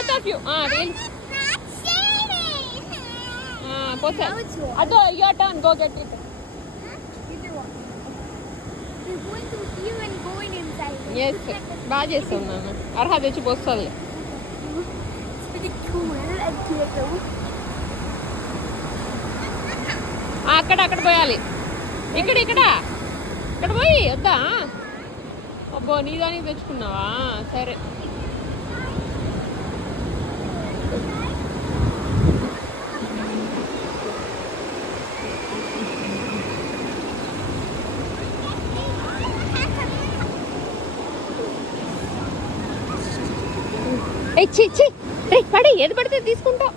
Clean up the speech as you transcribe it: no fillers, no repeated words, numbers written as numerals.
both of you. Really? Both of you. Ado, your turn. Go get it. We're going to even going inside. Yes. బాగా చేస్తాం నాన్న. అర్హ తెచ్చి పోస్తుంది. It's pretty cool and cute. అక్కడ పోయాలి. ఇక్కడ పోయి వద్దా? అబ్బో నీ దానికి తెచ్చుకున్నావా? సరే. చి రే పడి ఏది పడితే తీసుకుంటావు.